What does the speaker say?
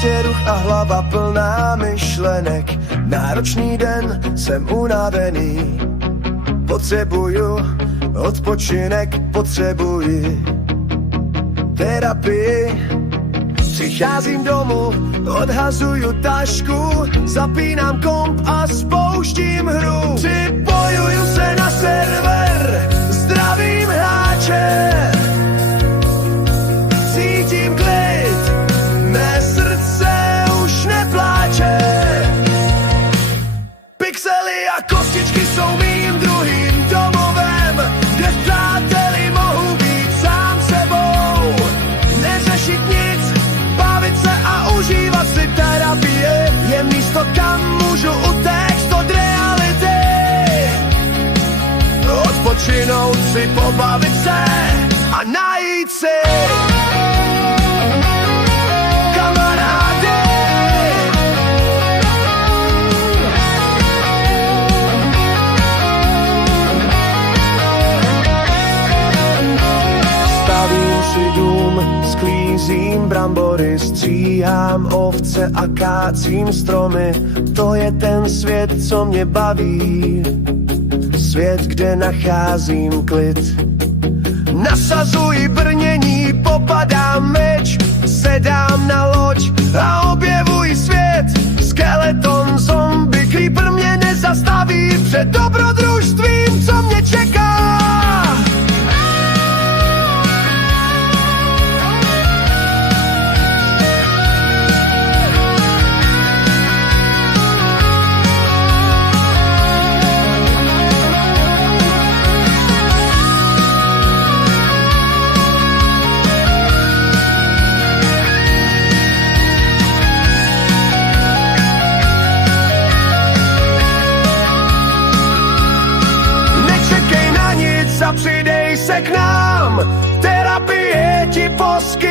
prostě ruch a hlava plná myšlenek. Náročný den, jsem unavený. Potřebuju odpočinek, potřebuji terapii. Přicházím domů, odhazuju tašku, zapínám komp a spouštím hru. Připojuju se na server, zdravím hráče. Cítím klid, mé srdce už nepláče. Pixely a kostičky jsou mým druhým domovem, kde v přáteli mohu být sám sebou. Neřešit nic, bavit se a užívat si terapie je místo, kam můžu utéct od reality. Odpočinout si, pobavit se a najít si kamarády. Stavím si dům, sklízím brambory, stříhám ovce a kácím stromy. To je ten svět, co mě baví, svět, kde nacházím klid. Nasazuji brnění, popadám meč, sedám na loď a objevuji svět. Skeleton, zombie, creeper mě nezastaví před dobrodružstvím, co mě čeká. A přidej se k nám, terapie ti poskytne